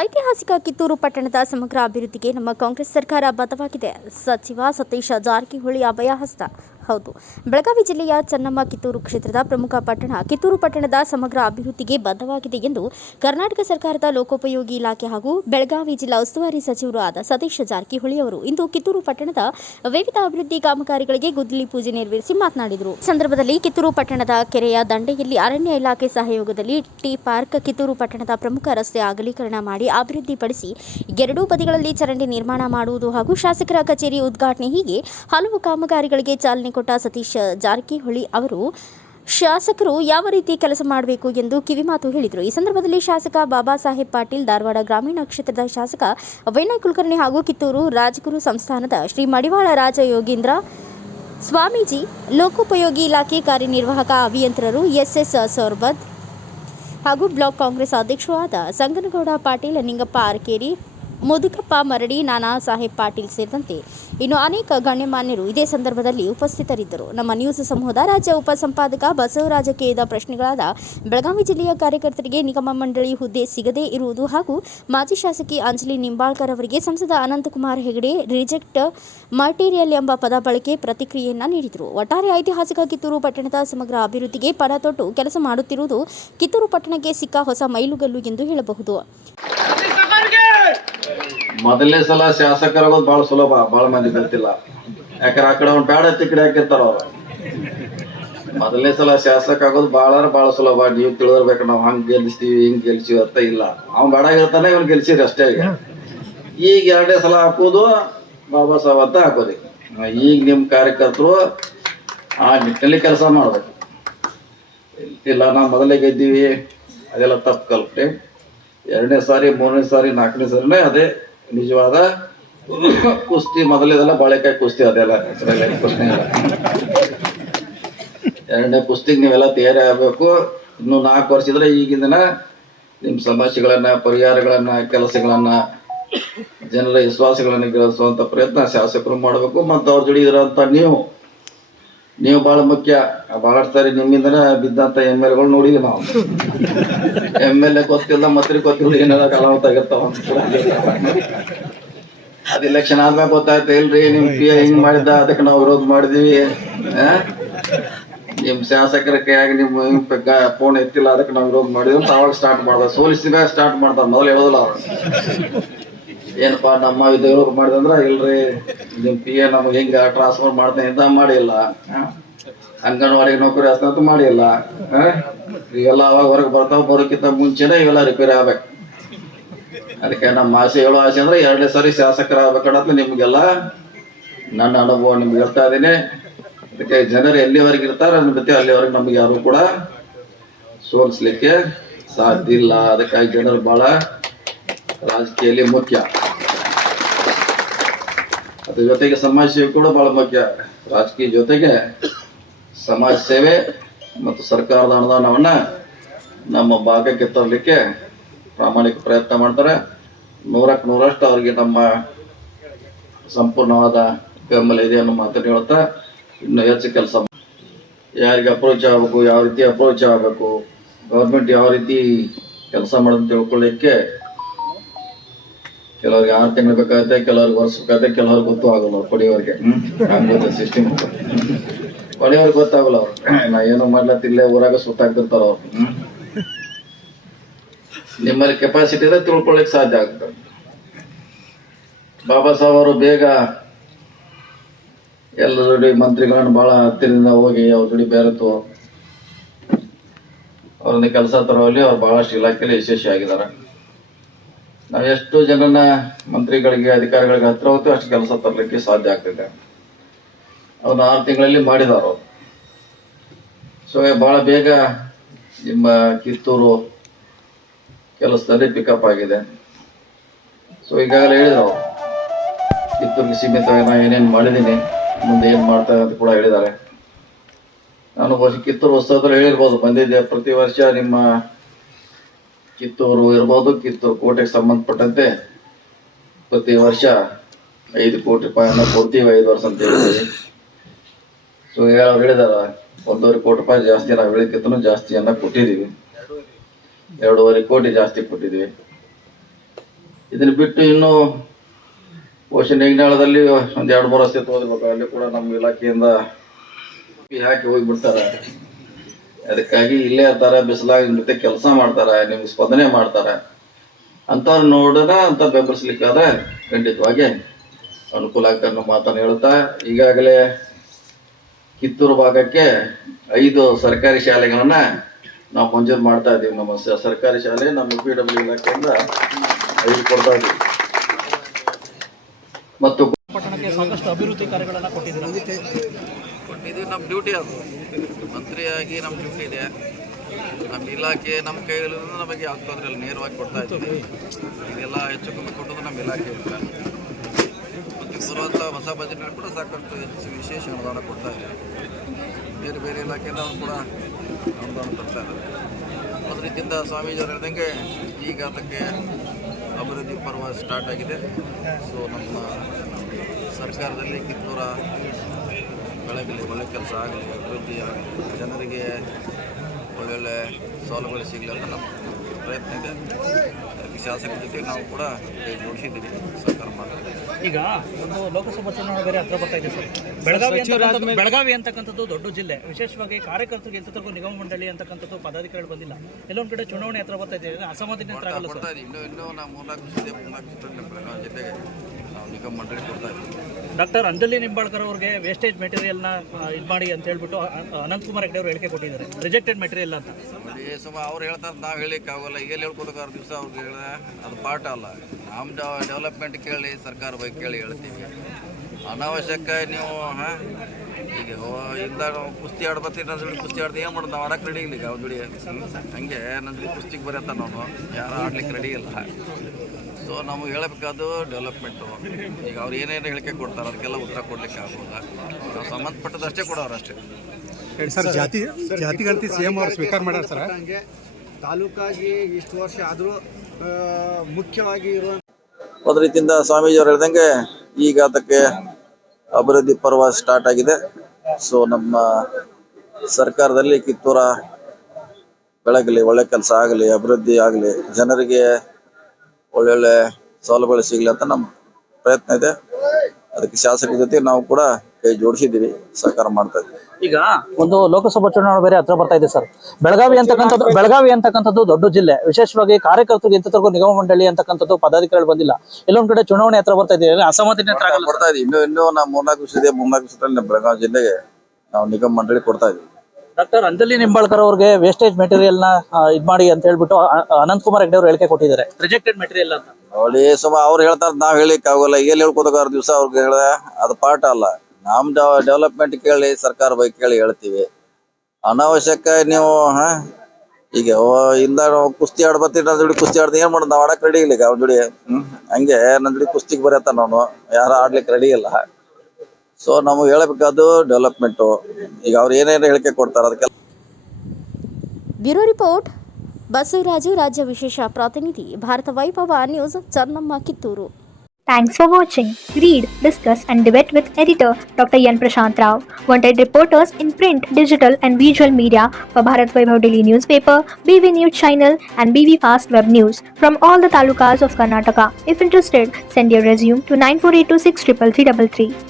ಐತಿಹಾಸಿಕ ಕಿತ್ತೂರು ಪಟ್ಟಣದ ಸಮಗ್ರ ಅಭಿವೃದ್ಧಿಗೆ ನಮ್ಮ ಕಾಂಗ್ರೆಸ್ ಸರ್ಕಾರ ಬದ್ಧವಾಗಿದೆ. ಸಚಿವ ಸತೀಶ ಜಾರಕಿಹೊಳಿ ಅಭಯ ಹಸ್ತ ಹೌದು. ಬೆಳಗಾವಿ ಜಿಲ್ಲೆಯ ಚನ್ನಮ್ಮ ಕಿತ್ತೂರು ಕ್ಷೇತ್ರದ ಪ್ರಮುಖ ಪಟ್ಟಣ ಕಿತ್ತೂರು ಪಟ್ಟಣದ ಸಮಗ್ರ ಅಭಿವೃದ್ಧಿಗೆ ಬದ್ಧವಾಗಿದೆ ಎಂದು ಕರ್ನಾಟಕ ಸರ್ಕಾರದ ಲೋಕೋಪಯೋಗಿ ಇಲಾಖೆ ಹಾಗೂ ಬೆಳಗಾವಿ ಜಿಲ್ಲಾ ಉಸ್ತುವಾರಿ ಸಚಿವರು ಆದ ಸತೀಶ ಜಾರಕಿಹೊಳಿ ಅವರು ಇಂದು ಕಿತ್ತೂರು ಪಟ್ಟಣದ ವಿವಿಧ ಅಭಿವೃದ್ಧಿ ಕಾಮಗಾರಿಗಳಿಗೆ ಗುದ್ದಲಿ ಪೂಜೆ ನೆರವೇರಿಸಿ ಮಾತನಾಡಿದರು. ಸಂದರ್ಭದಲ್ಲಿ ಕಿತ್ತೂರು ಪಟ್ಟಣದ ಕೆರೆಯ ದಂಡೆಯಲ್ಲಿ ಅರಣ್ಯ ಇಲಾಖೆ ಸಹಯೋಗದಲ್ಲಿ ಟಿ ಪಾರ್ಕ್ ಕಿತ್ತೂರು ಪಟ್ಟಣದ ಪ್ರಮುಖ ರಸ್ತೆ ಅಗಲೀಕರಣ ಮಾಡಿ ಅಭಿವೃದ್ಧಿಪಡಿಸಿ ಎರಡೂ ಬದಿಗಳಲ್ಲಿ ಚರಂಡಿ ನಿರ್ಮಾಣ ಮಾಡುವುದು ಹಾಗೂ ಶಾಸಕರ ಕಚೇರಿ ಉದ್ಘಾಟನೆ ಹೀಗೆ ಹಲವು ಕಾಮಗಾರಿಗಳಿಗೆ ಚಾಲನೆ ಕೊಟ್ಟ ಸತೀಶ್ ಜಾರಕಿಹೊಳಿ ಅವರು, ಶಾಸಕರು ಯಾವ ರೀತಿ ಕೆಲಸ ಮಾಡಬೇಕು? ಎಂದು ಕಿವಿಮಾತು ಹೇಳಿದರು. ಈ ಸಂದರ್ಭದಲ್ಲಿ ಶಾಸಕ ಬಾಬಾ ಸಾಹೇಬ್ ಪಾಟೀಲ್, ಧಾರವಾಡ ಗ್ರಾಮೀಣ ಕ್ಷೇತ್ರದ ಶಾಸಕ ವಿನಯ್ ಕುಲಕರ್ಣಿ ಹಾಗೂ ಕಿತ್ತೂರು ರಾಜಗುರು ಸಂಸ್ಥಾನದ ಶ್ರೀ ಮಡಿವಾಳ ರಾಜ ಯೋಗೀಂದ್ರ ಸ್ವಾಮೀಜಿ, ಲೋಕೋಪಯೋಗಿ ಇಲಾಖೆ ಕಾರ್ಯನಿರ್ವಾಹಕ ಅಭಿಯಂತರರು ಎಸ್ಎಸ್ ಸೋರ್ಬದ್ ಹಾಗೂ ಬ್ಲಾಕ್ ಕಾಂಗ್ರೆಸ್ ಅಧ್ಯಕ್ಷವಾದ ಸಂಗನಗೌಡ ಪಾಟೀಲ್, ನಿಂಗಪ್ಪ ಅರಕೇರಿ ಮುದುಕಪ್ಪ, ಮರಡಿ, ನಾನಾ ಸಾಹೇಬ್ ಪಾಟೀಲ್ ಸೇರಿದಂತೆ ಇನ್ನು ಅನೇಕ ಗಣ್ಯಮಾನ್ಯರು ಇದೇ ಸಂದರ್ಭದಲ್ಲಿ ಉಪಸ್ಥಿತರಿದ್ದರು. ನಮ್ಮ ನ್ಯೂಸ್ ಸಮೂಹದ ರಾಜ್ಯ ಉಪಸಂಪಾದಕ ಬಸವರಾಜ ಕೇಳಿದ ಪ್ರಶ್ನೆಗಳಾದ ಬೆಳಗಾವಿ ಜಿಲ್ಲೆಯ ಕಾರ್ಯಕರ್ತರಿಗೆ ನಿಗಮ ಮಂಡಳಿ ಹುದ್ದೆ ಸಿಗದೇ ಇರುವುದು ಹಾಗೂ ಮಾಜಿ ಶಾಸಕಿ ಅಂಜಲಿ ನಿಂಬಾಳ್ಕರ್ ಅವರಿಗೆ ಸಂಸದ ಅನಂತಕುಮಾರ್ ಹೆಗಡೆ ರಿಜೆಕ್ಟ್ ಮಟೀರಿಯಲ್ ಎಂಬ ಪದ ಬಳಕೆ ಪ್ರತಿಕ್ರಿಯೆಯನ್ನು ನೀಡಿದರು. ಒಟ್ಟಾರೆ ಐತಿಹಾಸಿಕ ಕಿತ್ತೂರು ಪಟ್ಟಣದ ಸಮಗ್ರ ಅಭಿವೃದ್ಧಿಗೆ ಪಣ ತೊಟ್ಟು ಕೆಲಸ ಮಾಡುತ್ತಿರುವುದು ಕಿತ್ತೂರು ಪಟ್ಟಣಕ್ಕೆ ಸಿಕ್ಕ ಹೊಸ ಮೈಲುಗಲ್ಲು ಎಂದು ಹೇಳಬಹುದು. ಮೊದಲನೇ ಸಲ ಶಾಸಕರಾಗೋದು ಬಹಳ ಸುಲಭ ಬಹಳ ಮಂದಿ ಗೊತ್ತಿಲ್ಲ ಯಾಕಂದ್ರೆ ಆ ಕಡೆ ಅವ್ನು ಬ್ಯಾಡ ಎತ್ತಿ ಕಡೆ ಹಾಕಿರ್ತಾರ ಅವ್ರು. ಮೊದಲನೇ ಸಲ ಶಾಸಕ ಆಗೋದು ಬಹಳ ಬಹಳ ಸುಲಭ. ನೀವು ತಿಳಿದಿರ್ಬೇಕು, ನಾವು ಹಂಗ್ ಗೆಲ್ಸ್ತೀವಿ, ಹಿಂಗ್ ಗೆಲ್ಸಿವಿ ಅಂತ ಇಲ್ಲ. ಅವ್ನ್ ಇರ್ತಾನೆ ಇವ್ನು ಗೆಲ್ಸಿರಿ ಅಷ್ಟೇ ಈಗ. ಈಗ ಎರಡೇ ಸಲ ಹಾಕೋದು ಬಾಬಾ ಸಾಹೇಬ್ ಅಂತ ಹಾಕೋದು ಈಗ. ನಿಮ್ಮ ಕಾರ್ಯಕರ್ತರು ಆ ನಿಟ್ಟಿನಲ್ಲಿ ಕೆಲಸ ಮಾಡ್ಬೇಕು. ಇಲ್ಲ ನಾವು ಮೊದಲೇ ಗೆದ್ದೀವಿ, ಅದೆಲ್ಲ ತಪ್ಪು ಕಲ್ಪನೆ ಎರಡನೇ ಸಾರಿ, ಮೂರನೇ ಸಾರಿ, ನಾಲ್ಕನೇ ಸಾರಿನೇ ಅದೇ ನಿಜವಾದ ಕುಸ್ತಿ. ಮೊದಲಿದೆಲ್ಲ ಬಾಳೆಕಾಯಿ ಕುಸ್ತಿ, ಅದೆಲ್ಲ ಪ್ರಶ್ನೆ ಎರಡನೇ ಕುಸ್ತಿಗೆ ನೀವೆಲ್ಲ ತಯಾರಿ ಆಗಬೇಕು. ಇನ್ನು ನಾಲ್ಕು ವರ್ಷ ಇದ್ರೆ ಈಗಿನ ನಿಮ್ಮ ಸಮಸ್ಯೆಗಳನ್ನ, ಪರಿಹಾರಗಳನ್ನ, ಕೆಲಸಗಳನ್ನ, ಜನರ ವಿಶ್ವಾಸಗಳನ್ನ ಗೆಲ್ಲಿಸುವಂತ ಪ್ರಯತ್ನ ಶಾಸಕರು ಮಾಡಬೇಕು. ಮತ್ತು ಅವ್ರ ಜೋಡಿ ಇರೋಂಥ ನೀವು ನೀವು ಬಹಳ ಮುಖ್ಯ. ಬಹಳಷ್ಟು ಸಾರಿ ನಿಮ್ಮಿಂದನ ಬಿದ್ದಂತ ಎಂ ಎಲ್ಗಳು ನೋಡಿದ್ವಿ ನಾವು. ಎಂ ಎಲ್ ಎ ಗೊತ್ತಿಲ್ಲ ಮಂತ್ರಿ ಗೊತ್ತಿಲ್ಲ ಏನೆಲ್ಲ ಕಲಾವತ ಆಗಿರ್ತಾವ ಅದ್ ಇಲೆಕ್ಷನ್ ಆದ್ಮೇಲೆ ಗೊತ್ತಾಯ್ತು, ಇಲ್ರಿ, ನಿಮ್ ಪಿ ಹಿಂಗ್ ಮಾಡಿದ್ದ, ಅದಕ್ಕೆ ನಾವು ವಿರೋಧ ಮಾಡಿದ್ವಿ? ನಿಮ್ ಶಾಸಕರ ಕೈಯಾಗಿ ನಿಮ್ ಫೋನ್ ಎತ್ತಿಲ್ಲ, ಅದಕ್ಕೆ ನಾವು ವಿರೋಧ ಮಾಡಿದ್ವಿ ಅಂತ ಅವಾಗ ಸ್ಟಾರ್ಟ್ ಮಾಡ್ದ. ಸೋಲಿಸಿದ ಸ್ಟಾರ್ಟ್ ಮಾಡ್ತಾರೆ ಮೊದಲು ಹೇಳೋದಿಲ್ಲ ಅವ್ರು. ಏನಪ್ಪಾ ನಮ್ಮ ವಿರೋಧ ಮಾಡಿದಂದ್ರ ಇಲ್ರಿ ನಿಮ್ ಪಿ ಎ ನಮ್ಗೆ ಹಿಂಗ ಟ್ರಾನ್ಸ್ಫರ್ ಮಾಡ್ತೇನೆ ಅಂತ ಮಾಡಿಲ್ಲ? ಅಂಗನವಾಡಿ ನೌಕರಿ ಅಂತ ಮಾಡಿಲ್ಲ? ಇವೆಲ್ಲ ಅವಾಗ ಹೊರಗೆ ಬರ್ತಾವ, ಬರೋಕ್ಕಿಂತ ಮುಂಚೆನೆ ಇವೆಲ್ಲ ರಿಪೇರಿ ಆಗ್ಬೇಕು. ಅದಕ್ಕೆ ನಮ್ಮ ಆಸೆ, ಹೇಳೋ ಆಸೆ ಅಂದ್ರೆ ಎರಡನೇ ಸಾರಿ ಶಾಸಕರಾಗಬೇಕನ್ನೋದು ನಿಮ್ಗೆಲ್ಲ ನನ್ನ ಅನುಭವ ನಿಮ್ಗೆ ಹೇಳ್ತಾ ಇದ್ದೀನಿ. ಅದಕ್ಕೆ ಜನರು ಎಲ್ಲಿವರೆಗೆ ಇರ್ತಾರೆ ಜೊತೆ ಅಲ್ಲಿವರೆಗೆ ನಮ್ಗೆ ಯಾರು ಕೂಡ ಸೋಲಿಸ್ಲಿಕ್ಕೆ ಸಾಧ್ಯ ಇಲ್ಲ. ಅದಕ್ಕಾಗಿ ಜನರು ಬಹಳ ರಾಜಕೀಯಲ್ಲಿ ಮುಖ್ಯ. ಅದ್ರ ಜೊತೆಗೆ ಸಮಾಜ ಸೇವೆ ಕೂಡ ಬಹಳ ಮುಖ್ಯ. ರಾಜಕೀಯ ಜೊತೆಗೆ ಸಮಾಜ ಸೇವೆ ಮತ್ತು ಸರ್ಕಾರದ ಅನುದಾನವನ್ನ ನಮ್ಮ ಭಾಗಕ್ಕೆ ತರಲಿಕ್ಕೆ ಪ್ರಾಮಾಣಿಕ ಪ್ರಯತ್ನ ಮಾಡ್ತಾರೆ. ನೂರಕ್ಕೆ ನೂರಷ್ಟು ಅವರಿಗೆ ನಮ್ಮ ಸಂಪೂರ್ಣವಾದ ಬೆಂಬಲ ಇದೆ ಅನ್ನೋ ಮಾತನ್ನು ಹೇಳ್ತಾ ಇನ್ನು ಹೆಚ್ಚು ಕೆಲಸ ಯಾರಿಗೆ ಅಪ್ರೋಚ್ ಆಗಬೇಕು, ಯಾವ ರೀತಿ ಅಪ್ರೋಚ್ ಆಗಬೇಕು ಗೌರ್ಮೆಂಟ್ ಯಾವ ರೀತಿ ಕೆಲಸ ಮಾಡೋದು ತಿಳ್ಕೊಳ್ಳಿಕ್ಕೆ ಕೆಲವ್ರಿಗೆ ಆರು ತಿಂಗಳು ಬೇಕಾಗುತ್ತೆ ಕೆಲವ್ರಿಗೆ ವರ್ಷ ಬೇಕಾಗುತ್ತೆ ಕೆಲವ್ರಿಗೆ ಗೊತ್ತು ಆಗಲ್ಲ ಅವ್ರು ಕೊಡಿಯವ್ರಿಗೆ ಸಿಸ್ಟಮ್ ಕೊಡಿಯವ್ರಿಗೆ ಗೊತ್ತಾಗಲ್ಲ ಅವ್ರು. ನಾ ಏನೋ ಮಾಡ್ಲತ್ತಿಲ್ಲೇ ಊರಾಗ ಸುತ್ತಾಗ್ತಿರ್ತಾರ ಅವ್ರು. ನಿಮ್ಮಲ್ಲಿ ಕೆಪಾಸಿಟಿ ಇದೆ ತಿಳ್ಕೊಳ್ಳಿಕ್ ಸಾಧ್ಯ ಆಗ್ತದೆ. ಬಾಬಾ ಸಾಹೇಬ್ ಅವರು ಬೇಗ ಎಲ್ಲ ಜೋಡಿ ಮಂತ್ರಿಗಳನ್ನು ಬಹಳ ಹತ್ತಿರದಿಂದ ಹೋಗಿ ಅವ್ರ ಜೋಡಿ ಬೆರೆತು ಅವ್ರನ್ನ ಕೆಲಸ ತರೋಲಿ ಅವ್ರು ಬಹಳಷ್ಟು ಇಲಾಖೆಯಲ್ಲಿ ಯಶಸ್ವಿ ಆಗಿದ್ದಾರೆ ನಾವು ಎಷ್ಟು ಜನನ ಮಂತ್ರಿಗಳಿಗೆ, ಅಧಿಕಾರಿಗಳಿಗೆ ಹತ್ರ ಹೋಗ್ತೀವಿ ಅಷ್ಟು ಕೆಲಸ ತರಲಿಕ್ಕೆ ಸಾಧ್ಯ ಆಗ್ತಿದೆ. ಅವ್ರನ್ನ ಆರು ತಿಂಗಳಲ್ಲಿ ಮಾಡಿದವರು ಅವ್ರು. ಸೊ ಬಹಳ ಬೇಗ ನಿಮ್ಮ ಕಿತ್ತೂರು ಕೆಲಸದಲ್ಲಿ ಪಿಕಪ್ ಆಗಿದೆ. ಸೊ ಈಗಾಗಲೇ ಹೇಳಿದ್ರು ಕಿತ್ತೂರು ಕಿತ್ತೂರಿಗೆ ಸೀಮಿತವಾಗಿ ನಾ ಏನೇನು ಮಾಡಿದ್ದೀನಿ ಮುಂದೆ ಏನು ಮಾಡ್ತಾರೆ ಅಂತ ಕೂಡ ಹೇಳಿದ್ದಾರೆ. ನಾನು ಕಿತ್ತೂರು ಹೊಸದ್ರೆ ಹೇಳಿರ್ಬೋದು, ಬಂದಿದ್ದೆ ಪ್ರತಿ ವರ್ಷ ನಿಮ್ಮ ಕಿತ್ತೂರು ಇರ್ಬೋದು, ಕಿತ್ತೂರು ಕೋಟೆಗೆ ಸಂಬಂಧಪಟ್ಟಂತೆ ಪ್ರತಿ ವರ್ಷ ಐದು ಕೋಟಿ ರೂಪಾಯಿಯನ್ನ ಕೊಡ್ತೀವಿ, ಐದು ವರ್ಷ ಅಂತ ಹೇಳ್ತೀವಿ. ಸೊ ಅವ್ರು ಹೇಳಿದಾರ, ಒಂದೂವರೆ ಕೋಟಿ ರೂಪಾಯಿ ಜಾಸ್ತಿ ನಾವು ಹೇಳಿದ್ಕಿಂತನೂ ಜಾಸ್ತಿಯನ್ನ ಕೊಟ್ಟಿದ್ದೀವಿ ಎರಡೂವರೆ ಕೋಟಿ ಜಾಸ್ತಿ ಕೊಟ್ಟಿದ್ದೀವಿ ಇದನ್ನ ಬಿಟ್ಟು ಇನ್ನು ಓಶನ್ ಹೆಗ್ನಾಳದಲ್ಲಿ ಒಂದ್ ಎರಡು ಮೂರು ತೋದ್ಬೇಕು ಅಲ್ಲಿ ಕೂಡ ನಮ್ಮ ಇಲಾಖೆಯಿಂದ ಹಾಕಿ ಹೋಗ್ಬಿಡ್ತಾರೆ. ಅದಕ್ಕಾಗಿ ಇಲ್ಲೇ ಇರ್ತಾರೆ ಬಿಸಿಲಾಗಿ ಜೊತೆ ಕೆಲಸ ಮಾಡ್ತಾರೆ, ನಿಮ್ಗೆ ಸ್ಪಂದನೆ ಮಾಡ್ತಾರೆ. ಅಂಥವ್ರು ನೋಡ್ರ ಅಂತ ಬೆಂಬಲಿಸ್ಲಿಕ್ಕಾದ್ರೆ ಖಂಡಿತವಾಗಿ ಅನುಕೂಲ ಆಗ್ತದೆ ಅನ್ನೋ ಮಾತನ್ನು ಹೇಳ್ತಾ ಈಗಾಗಲೇ ಕಿತ್ತೂರು ಭಾಗಕ್ಕೆ ಐದು ಸರ್ಕಾರಿ ಶಾಲೆಗಳನ್ನ ನಾವು ಮಂಜೂರು ಮಾಡ್ತಾ ಇದ್ದೀವಿ. ನಮ್ಮ ಸರ್ಕಾರಿ ಶಾಲೆ, ನಮ್ಮ ಪಿ ಡಬ್ಲ್ಯೂ ಇಲಾಖೆಯಿಂದ ಐದು ಕೊಡ್ತಾ ಇದ್ದೀವಿ. ಮತ್ತು ಪಟ್ಟಣಕ್ಕೆ ಸಾಕಷ್ಟು ಅಭಿವೃದ್ಧಿ ಕಾರ್ಯಗಳನ್ನು ಕೊಟ್ಟಿದ್ದೀರಾ ಇದು ನಮ್ಮ ಡ್ಯೂಟಿ ಅದು. ಮಂತ್ರಿಯಾಗಿ ನಮ್ಮ ಡ್ಯೂಟಿ ಇದೆ. ನಮ್ಮ ಇಲಾಖೆ ನಮ್ಮ ಕೈಯಲ್ಲಿ ನಮಗೆ ಇಲ್ಲ ನೇರವಾಗಿ ಕೊಡ್ತಾ ಇದ್ದೀವಿ ಇದೆಲ್ಲ ಹೆಚ್ಚು ಕಮ್ಮಿ ಕೊಟ್ಟದ್ದು ನಮ್ಮ ಇಲಾಖೆ ಇಲ್ಲ. ಮತ್ತು ಬರುವಂಥ ಹೊಸ ಬಜೆಟ್ನಲ್ಲಿ ಕೂಡ ಸಾಕಷ್ಟು ಹೆಚ್ಚು ವಿಶೇಷ ಅನುದಾನ ಕೊಡ್ತಾ ಇದೆ. ಬೇರೆ ಬೇರೆ ಇಲಾಖೆಯಿಂದ ಅವರು ಕೂಡ ಅನುದಾನ ಕೊಡ್ತಾ ಇದ್ದಾರೆ. ಒಂದು ರೀತಿಯಿಂದ ಸ್ವಾಮೀಜಿಯವರು ಹೇಳ್ದಂಗೆ ಈಗ ಅದಕ್ಕೆ ಅಭಿವೃದ್ಧಿ ಪರ್ವ ಸ್ಟಾರ್ಟ್ ಆಗಿದೆ. ಸೊ ನಮ್ಮ ಸರ್ಕಾರದಲ್ಲಿ ಕಿತ್ತೂರ ಬೆಳಗಲಿ ಒಳ್ಳೆ ಕೆಲಸ ಆಗಲಿ ಅಭಿವೃದ್ಧಿ ಆಗಲಿ ಜನರಿಗೆ ಒಳ್ಳೊಳ್ಳೆ ಸೌಲಭ್ಯಗಳು ಸಿಗಲಿ ಅಂತ ನಮ್ಮ ಪ್ರಯತ್ನ ಇದೆ. ಅದಕ್ಕೆ ಶಾಸಕರ ಜೊತೆ ನಾವು ಕೂಡ ಕೈ ಜೋಡಿಸಿದ್ದೀವಿ. ಸರ್ಕಾರ ಮಾಡ್ತೀವಿ. ಈಗ ಒಂದು ಲೋಕಸಭಾ ಚುನಾವಣೆ ಬೇರೆ ಹತ್ರ ಬರ್ತಾ ಇದೆ ಸರ್. ಬೆಳಗಾವಿ ಅಂತಕ್ಕಂಥದ್ದು ಬೆಳಗಾವಿ ಅಂತಕ್ಕಂಥದ್ದು ದೊಡ್ಡ ಜಿಲ್ಲೆ. ವಿಶೇಷವಾಗಿ ಕಾರ್ಯಕರ್ತರಿಗೆ ಎಲ್ತವರೆಗೂ ನಿಗಮ ಮಂಡಳಿ ಅಂತಕ್ಕಂಥದ್ದು ಪದಾಧಿಕಾರಿಗಳು ಬಂದಿಲ್ಲ. ಎಲ್ಲೊಂದ್ ಕಡೆ ಚುನಾವಣೆ ಹತ್ರ ಬರ್ತಾ ಇದೆ. ಅಸಮಾಧಾನ ಸರ್. ಇದ್ದೀವಿ ಇನ್ನೂ ಇನ್ನೂ ನಾವು ಮೂರ್ನಾಲ್ಕು ಸುದ್ದಿ ಮೂರ್ನಾಲ್ಕು ದಿವಸದಲ್ಲಿ ಬೆಳಗಾವಿ ಜೊತೆಗೆ ನಾವು ನಿಗಮ ಮಂಡಳಿ ಕೊಡ್ತಾ ಇದ್ದೀವಿ. ಡಾಕ್ಟರ್ ಅಂಜಲಿ ನಿಂಬಾಳ್ಕರ್ ಅವ್ರಿಗೆ ವೇಸ್ಟೇಜ್ ಮೆಟೀರಿಯಲ್ನ ಇದು ಮಾಡಿ ಅಂತ ಹೇಳ್ಬಿಟ್ಟು ಅನಂತಕುಮಾರ್ ಅನಂತ್ ಕುಮಾರ್ ಹೆಗ್ಡೆ ಅವರು ಹೇಳಿಕೆ ಕೊಟ್ಟಿದ್ದಾರೆ. ರಿಜೆಕ್ಟೆಡ್ ಮೆಟೀರಿಯಲ್ ಅಂತ. ಅವ್ರು ಹೇಳ್ತಾರೆ, ನಾವು ಹೇಳಿಕ್ಕೆ ಆಗೋಲ್ಲ. ಈಗ ಹೇಳ್ಕೊಡೋಕಾರ ದಿವಸ ಅವ್ರಿಗೆ ಹೇಳಿದ್ರೆ ಅದು ಪಾಠ ಅಲ್ಲ. ನಮ್ಮ ಡೆವಲಪ್ಮೆಂಟ್ ಕೇಳಿ ಸರ್ಕಾರ ಬಗ್ಗೆ ಕೇಳಿ ಹೇಳ್ತೀವಿ. ಅನಾವಶ್ಯಕ ನೀವು ಈಗ ಇಂದ ಕುಸ್ತಿ ಆಡ್ಬತ್ತಿ ಜೋಡಿ ಕುಸ್ತಿ ಆಡ್ದು ಏನು ಮಾಡೋದು? ನಾವು ಆಡಕ್ಕೆ ರೆಡಿ ಇಲ್ಲ ಈಗ ಅವ್ನ ಜೋಡಿ. ಹಂಗೆ ಜೋಡಿ ಕುಸ್ತಿಗೆ ಬರತ್ತ ನಾನು ಯಾರು ಆಡ್ಲಿಕ್ಕೆ ರೆಡಿ ಇಲ್ಲ. ಸೊ ನಮಗೆ ಹೇಳಬೇಕಾದ್ದು ಡೆವಲಪ್ಮೆಂಟು ಈಗ ಅವ್ರು ಏನೇನು ಹೇಳಿಕೆ ಕೊಡ್ತಾರೆ ಅದಕ್ಕೆಲ್ಲ ಉತ್ತರ ಕೊಡ್ಲಿಕ್ಕೆ ಆಗೋಲ್ಲ. ನಾವು ಸಂಬಂಧಪಟ್ಟದ್ದು ಅಷ್ಟೇ ಕೊಡೋರು ಅಷ್ಟೇ. ಸರ್ ಜಾತಿ ಜಾತಿ ಗಣತಿ ಸಿ ಎಂ ಅವ್ರು ಸ್ವೀಕಾರ ಮಾಡ್ಯಾರ ಸರ್? ಹಂಗೆ ತಾಲೂಕಾಗಿ ಇಷ್ಟು ವರ್ಷ ಆದರೂ ಮುಖ್ಯವಾಗಿ ಇರುವ ಒಂದು ರೀತಿಯಿಂದ ಸ್ವಾಮೀಜಿಯವರು ಹೇಳ್ದಂಗೆ ಈಗ ಅದಕ್ಕೆ ಅಭಿವೃದ್ಧಿ ಪರ್ವ ಸ್ಟಾರ್ಟ್ ಆಗಿದೆ. ಸೊ ನಮ್ಮ ಸರ್ಕಾರದಲ್ಲಿ ಕಿತ್ತೂರ ಬೆಳಗಲಿ ಒಳ್ಳೆ ಕೆಲಸ ಆಗಲಿ ಅಭಿವೃದ್ಧಿ ಆಗಲಿ ಜನರಿಗೆ ಒಳ್ಳೊಳ್ಳೆ ಸೌಲಭ್ಯಗಳು ಸಿಗಲಿ ಅಂತ ನಮ್ಮ ಪ್ರಯತ್ನ ಇದೆ. ಅದಕ್ಕೆ ಶಾಸಕರ ಜೊತೆ ನಾವು ಕೂಡ ಕೈ ಜೋಡಿಸಿದ್ದೀವಿ ಸಹಕಾರ ಮಾಡ್ತಾ ಇದ್ದೀವಿ. ಈಗ ಒಂದು ಲೋಕಸಭಾ ಚುನಾವಣೆ ಬೇರೆ ಹತ್ರ ಬರ್ತಾ ಇದೆ ಸರ್. ಬೆಳಗಾವಿ ಅಂತಕ್ಕಂಥದ್ದು ಬೆಳಗಾವಿ ಅಂತಕ್ಕಂಥದ್ದು ದೊಡ್ಡ ಜಿಲ್ಲೆ. ವಿಶೇಷವಾಗಿ ಕಾರ್ಯಕರ್ತರಿಗೆ ಎಂತವರೆಗೂ ನಿಗಮ ಮಂಡಳಿ ಅಂತಕ್ಕಂಥದ್ದು ಪದಾಧಿಕಾರಿಗಳು ಬಂದಿಲ್ಲ. ಎಲ್ಲೊಂದ್ ಕಡೆ ಚುನಾವಣೆ ಹತ್ರ ಬರ್ತಾ ಇದೆ. ಅಸಮಾಧಾನ ಹತ್ರ ಇದೆ. ಇನ್ನು ಇನ್ನೂ ಇನ್ನೂ ನಾವು ಮೂರ್ನಾಲ್ಕು ದಿವಸ ಇದೆ. ಮೂರ್ನಾಲ್ಕು ದಿವಸದಲ್ಲಿ ಬೆಳಗಾವಿ ಜಿಲ್ಲೆಗೆ ನಾವು ನಿಗಮ ಮಂಡಳಿ ಕೊಡ್ತಾ ಇದೀವಿ. ಡಾಕ್ಟರ್ ಅಂಜಲಿ ನಿಂಬಾಳ್ಕರ್ ಅವ್ರಿಗೆ ವೇಸ್ಟೇಜ್ ಮೆಟೀರಿಯಲ್ನ ಇದು ಮಾಡಿ ಅಂತ ಹೇಳ್ಬಿಟ್ಟು ಅನಂತ್ ಕುಮಾರ್ ಹೆಗ್ಡೆ ಅವರು ಹೇಳಿಕೆ ಕೊಟ್ಟಿದ್ದಾರೆ. ರಿಜೆಕ್ಟೆಡ್ ಮೆಟೀರಿಯಲ್ ಅಂತ. ಅವಳಿ ಸುಮ್ಮ ಅವ್ರು ಹೇಳ್ತಾರ ನಾವ್ ಹೇಳಿಕ್ ಆಗೋಲ್ಲ. ಎಲ್ಲಿ ಹೇಳ್ಕೋದಾರ ದಿವಸ ಅವ್ರಿಗೆ ಹೇಳ ಅದು ಪಾಠ ಅಲ್ಲ. ನಮ್ ಡೆವಲಪ್ಮೆಂಟ್ ಕೇಳಿ, ಸರ್ಕಾರ ಬಗ್ಗೆ ಕೇಳಿ ಹೇಳ್ತೀವಿ. ಅನಾವಶ್ಯಕ ನೀವು, ಹಾ? ಈಗ ಇಂದ ನಾವು ಕುಸ್ತಿ ಆಡ್ಬತ್ತೀವಿ ನನ್ನ ಜೋಡಿ ಕುಸ್ತಿ ಆಡ್ದು ಏನ್ ಮಾಡೋದು ನಾವು ಆಡಕ್ ರೆಡಿ ಇಲ್ಲ ಈಗ ಅವ್ನ ಜೋಡಿ, ಹ್ಮ್? ಹಂಗೆ ನನ್ನ ಜೋಡಿ ಕುಸ್ತಿಗೆ ಬರತ್ತ ನಾನು. ಯಾರು ಆಡ್ಲಿಕ್ಕೆ ರೆಡಿ ಇಲ್ಲ. ಸೊ ನಮಗೆ ಹೇಳಬೇಕಾದ್ದು ಡೆವಲಪ್ಮೆಂಟು ಈಗ ಅವ್ರು ಏನೇನು ಹೇಳಿಕೆ ಕೊಡ್ತಾರೆ ಅದಕ್ಕೆಲ್ಲ ಬ್ಯೂರೋ ರಿಪೋರ್ಟ್ ಬಸವರಾಜು ರಾಜ್ಯ ವಿಶೇಷ ಪ್ರತಿನಿಧಿ Bharat Vaibhav news Chennamma Kittur Thanks for watching. Read, discuss, and debate with editor Dr. Yan Prashant Rao. Wanted reporters in print, digital, and visual media for Bharat Vaibhav Daily Newspaper, BV News Channel, and BV Fast Web News from all the talukas of Karnataka. If interested, send your resume to 9482633333.